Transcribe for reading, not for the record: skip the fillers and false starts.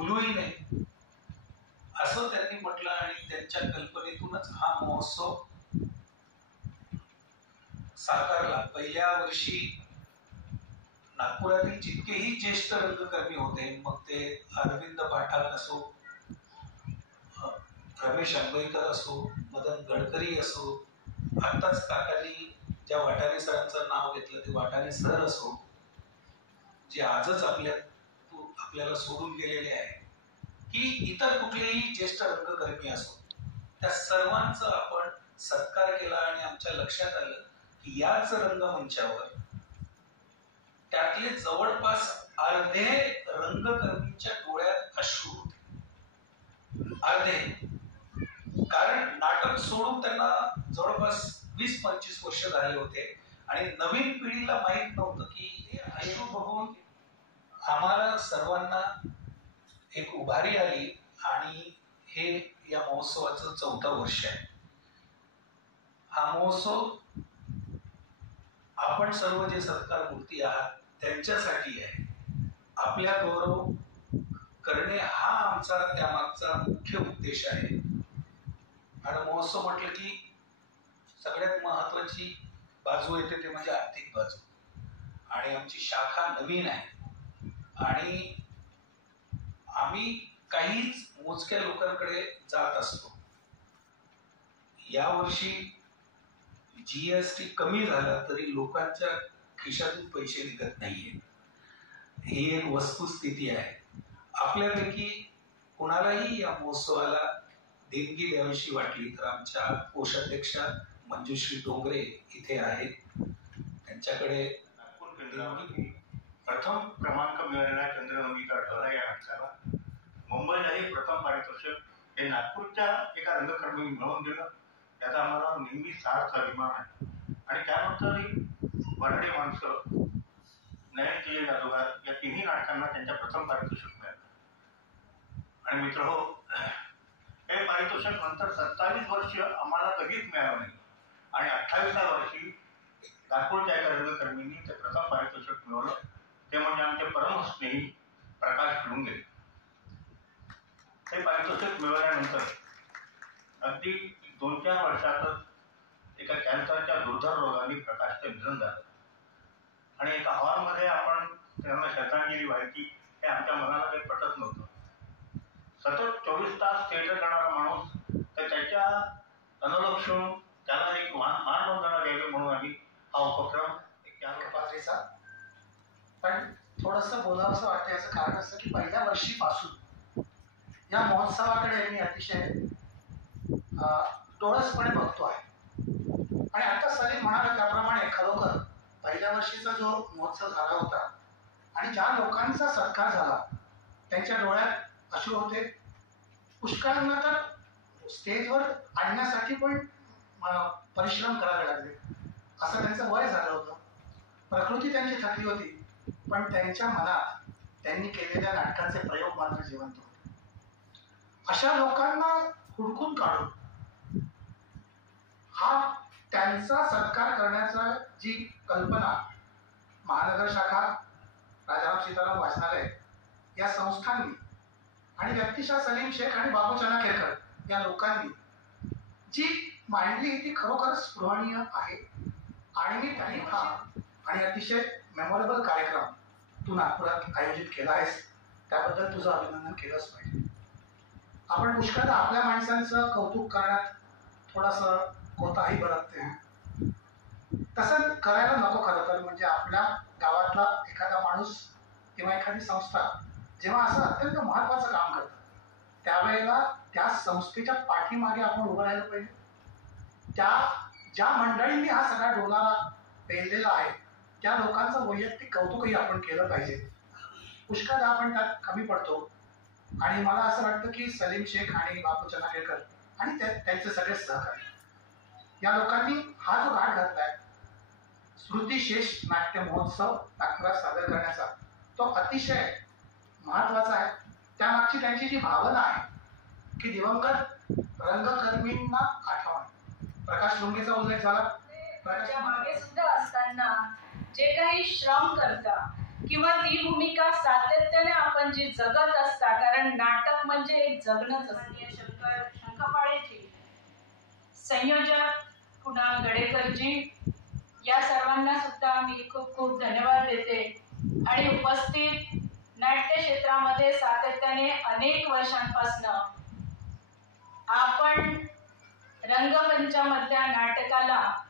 भुलूही नाही असं त्यांनी म्हटलं आणि त्यांच्या कल्पनेतूनच हा महोत्सव साकारला. पहिल्या वर्षी नागपुरातील जितकेही ज्येष्ठ रंगकर्मी होते, मग ते अरविंद पाठाक असो, रमेश आंबेकर असो, मदन गडकरी असो, आत्ताच काकांनी ज्या वाटाणे सरांचं नाव घेतलं ते वाटाणे सर असो, जे आजच आपल्याला सोडून गेलेले आहे, की इतर कुठलेही ज्येष्ठ रंगकर्मी असो, त्या सर्वांचा आपण सत्कार केला आणि आमच्या लक्षात आलं की याच रंगमंचावर त्यातले जवळपास अर्धे रंगकर्मींच्या डोळ्यात अश्रू होते. अर्धे. कारण नाटक सोडून त्यांना जवळपास 20-25 वर्ष झाले होते आणि नवीन पिढीला माहीत नव्हतं की हे अश्रू बघून आम्हाला सर्वांना एक उभारी आली आणि हे या महोत्सवाचं 4थं वर्ष आहे. हा महोत्सव आपण सर्व जे सत्कार मूर्ती आहात त्यांच्यासाठी आहे. आपल्या गौरव करणे हा आमचा त्यामागचा मुख्य उद्देश आहे. आणि महोत्सव म्हटलं की सगळ्यात महत्वाची बाजू येते ते म्हणजे आर्थिक बाजू. आणि आमची शाखा नवीन आहे आणि आम्ही काहीच मोजक्या लोकांकडे जात असतो. यावर्षी जीएसटी कमी झाला तरी लोकांच्या खिशातून पैसे निघत नाहीये. ही एक वस्तुस्थिती आहे. आपल्यापैकी कुणालाही या महोत्सवाला देणगी द्यावीशी वाटली तर आमच्या कोषाध्यक्षा मंजुश्री डोंगरे इथे आहेत. त्यांच्याकडे नागपूर केंद्रामध्ये प्रथम क्रमांक मिळालेला चंद्रनंदिता ढवला या नाटकाला मुंबईलाही प्रथम पारितोषिक हे नागपूरच्या एका रंगकर्मीने मिळवून दिलं. त्याचा आम्हाला नेहमी सार्थ अभिमान आहे. आणि त्यानंतरही वराडी माणसं, नयन केले जादूगार या तिन्ही नाटकांना त्यांच्या प्रथम पारितोषिक मिळालं. आणि मित्र हो, हे पारितोषिक नंतर 27 वर्ष आम्हाला कधीच मिळालं नाही. आणि 28व्या वर्षी नागपूरच्या एका रंगकर्मींनी ते प्रथम पारितोषिक मिळवलं. ते म्हणजे आमचे परमस्नेही प्रकाश डोंगरे. हे पारितोषिक मिळवल्यानंतर अगदी 2-4 वर्षातच एका कॅन्सरच्या दुर्धर रोगाने प्रकाशचं निधन झालं. आणि एका हॉलमध्ये आपण त्यांना श्रद्धांजली व्हायची हे आमच्या मनाला काही पटत नव्हतं. सतत 24 तास थिएटर करणारा माणूस, तर त्याच्या अनुलक्षून त्याला एक मानवंदना द्यावी म्हणून आम्ही हा उपक्रम पात्रेचा. पण थोडंसं बोलावंसं वाटतं. याचं कारण असं की पहिल्या वर्षीपासून या महोत्सवाकडे मी अतिशय डोळसपणे बघतो आहे. आणि आता सलीम म्हणाला त्याप्रमाणे खरोखर पहिल्या वर्षीचा जो महोत्सव झाला होता आणि ज्या लोकांचा सत्कार झाला त्यांच्या डोळ्यात अश्रू होते. पुष्कळांना तर स्टेजवर आणण्यासाठी पण परिश्रम करावे लागले. असं त्यांचं वय झालं होतं. प्रकृती त्यांची थकली होती. पण त्यांच्या मनात त्यांनी केलेल्या नाटकांचे प्रयोग मात्र जिवंत होते. अशा लोकांना हुडकून काढून हा त्यांचा सत्कार करण्याचा जी कल्पना महानगर शाखा, राजाराम सीताराम वाचनालय या संस्थांनी आणि व्यक्तिशः सलीम शेख आणि बाबू चनाखेरकर या लोकांनी जी मांडली ती खरोखरच स्पृहणीय आहे. आणि मी त्यांनी हा आणि अतिशय मेमोरेबल कार्यक्रम तू नागपुरात आयोजित केला आहेस त्याबद्दल तुझं अभिनंदन केलंच पाहिजे. आपण पुष्कळदा आपल्या माणसांचं कौतुक करण्यात थोडंसं कोताही बरतते. तसं करायला नको. खरं तर म्हणजे आपल्या गावातला एखादा माणूस किंवा एखादी संस्था जेव्हा असं अत्यंत महत्त्वाचं काम करतं त्यावेळेला त्या संस्थेच्या पाठीमागे आपण उभं राहिलं पाहिजे. ज्या मंडळींनी हा सगळा डोलारा पेललेला आहे त्या लोकांचं वैयक्तिक कौतुकही आपण केलं पाहिजे. पुष्कळदा आपण त्यात कमी पडतो. आणि मला असं वाटतं की सलीम शेख आणि बापू चनाखेरकर आणि त्यांचे सगळे सहकारी या लोकांनी हा जो घाट घातलाय स्मृतिशेष नाट्य महोत्सव नागपुरात सादर करण्याचा, तो अतिशय महत्वाचा आहे. त्यामागची त्यांची जी भावना आहे की दिवंगत रंगकर्मींना आठवण. प्रकाश डोंगरेचा उल्लेख झाला. मागे सुद्धा असताना जे काही श्रम करता किंवा ती भूमिका सातत्याने आपण जी जगत असता, कारण नाटक म्हणजे एक जगणंच असते. शंखपाळेजी, संयोजक कुणाल गडेकरजी, या सर्वांना सुद्धा मी खूप खूप धन्यवाद देते. आणि उपस्थित नाट्य क्षेत्रामध्ये सातत्याने अनेक वर्षांपासून आपण रंगमंचामधल्या नाटकाला